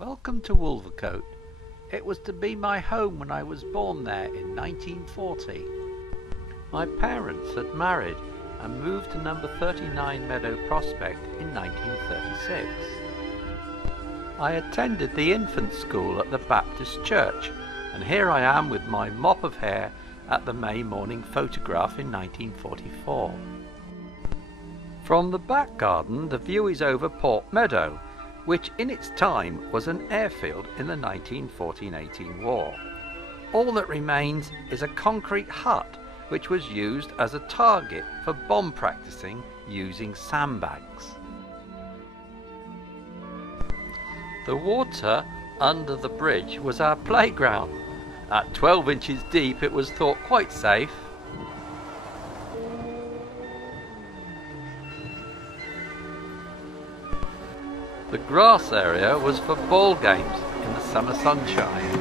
Welcome to Wolvercote. It was to be my home when I was born there in 1940. My parents had married and moved to number 39 Meadow Prospect in 1936. I attended the infant school at the Baptist church, and here I am with my mop of hair at the May morning photograph in 1944. From the back garden the view is over Port Meadow, which in its time was an airfield in the 1914-18 war. All that remains is a concrete hut which was used as a target for bomb practicing using sandbags. The water under the bridge was our playground. At 12 inches deep it was thought quite safe. The grass area was for ball games in the summer sunshine.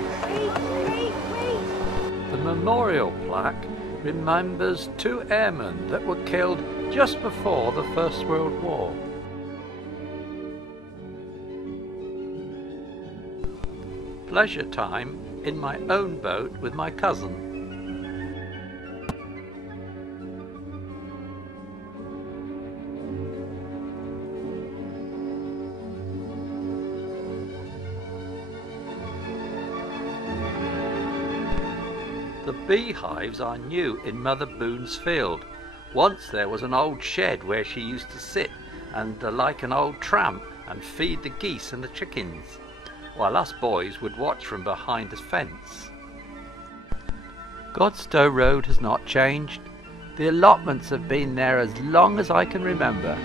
The memorial plaque remembers 2 airmen that were killed just before the First World War. Pleasure time in my own boat with my cousin. The beehives are new in Mother Boone's field. Once there was an old shed where she used to sit and like an old tramp and feed the geese and the chickens, while us boys would watch from behind a fence. Godstow Road has not changed. The allotments have been there as long as I can remember.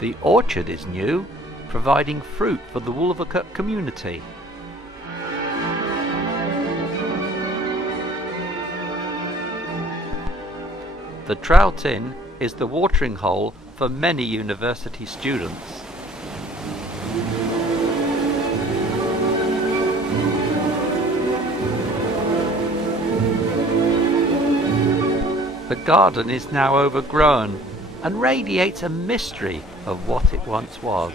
The orchard is new, providing fruit for the Wolvercote community. The Trout Inn is the watering hole for many university students. The garden is now overgrown and radiates a mystery of what it once was.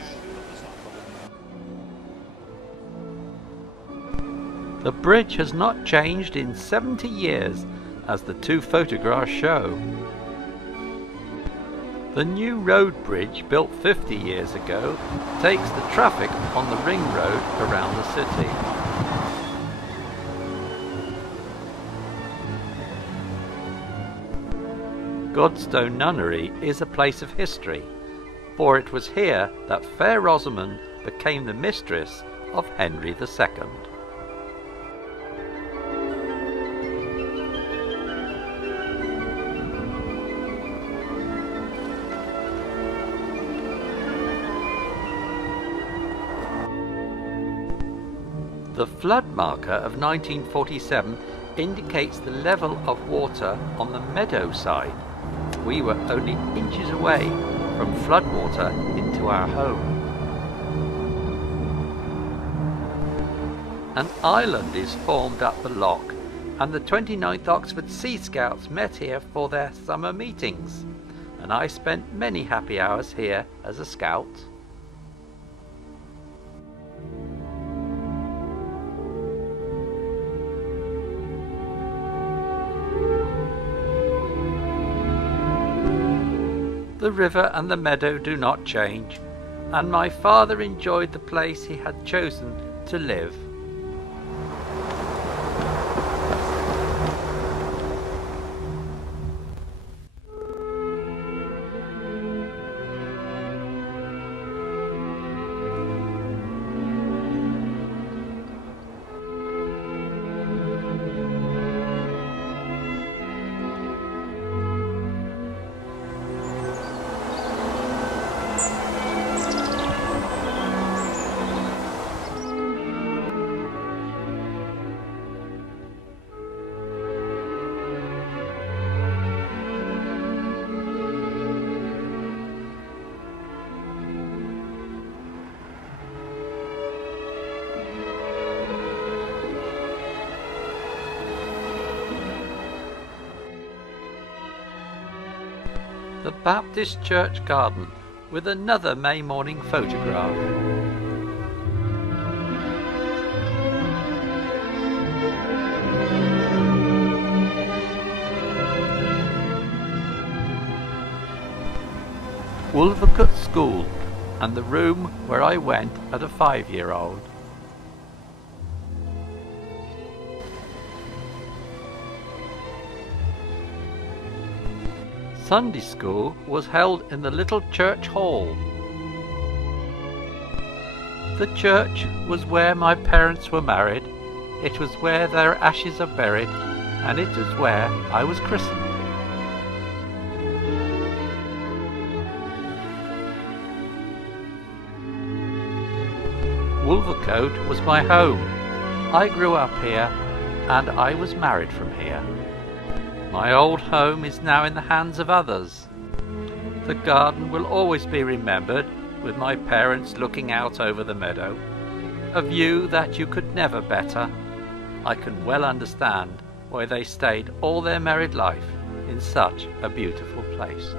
The bridge has not changed in 70 years, as the 2 photographs show. The new road bridge, built 50 years ago, takes the traffic on the ring road around the city. Godstow Nunnery is a place of history, for it was here that Fair Rosamond became the mistress of Henry II. The flood marker of 1947 indicates the level of water on the meadow side. We were only inches away from floodwater into our home. An island is formed up the loch, and the 29th Oxford Sea Scouts met here for their summer meetings, and I spent many happy hours here as a scout. The river and the meadow do not change, and my father enjoyed the place he had chosen to live. the Baptist church garden with another May morning photograph. Wolvercote School and the room where I went as a 5-year-old. Sunday school was held in the little church hall. The church was where my parents were married, it was where their ashes are buried, and it is where I was christened. Wolvercote was my home. I grew up here, and I was married from here. My old home is now in the hands of others. The garden will always be remembered, with my parents looking out over the meadow. A view that you could never better. I can well understand why they stayed all their married life in such a beautiful place.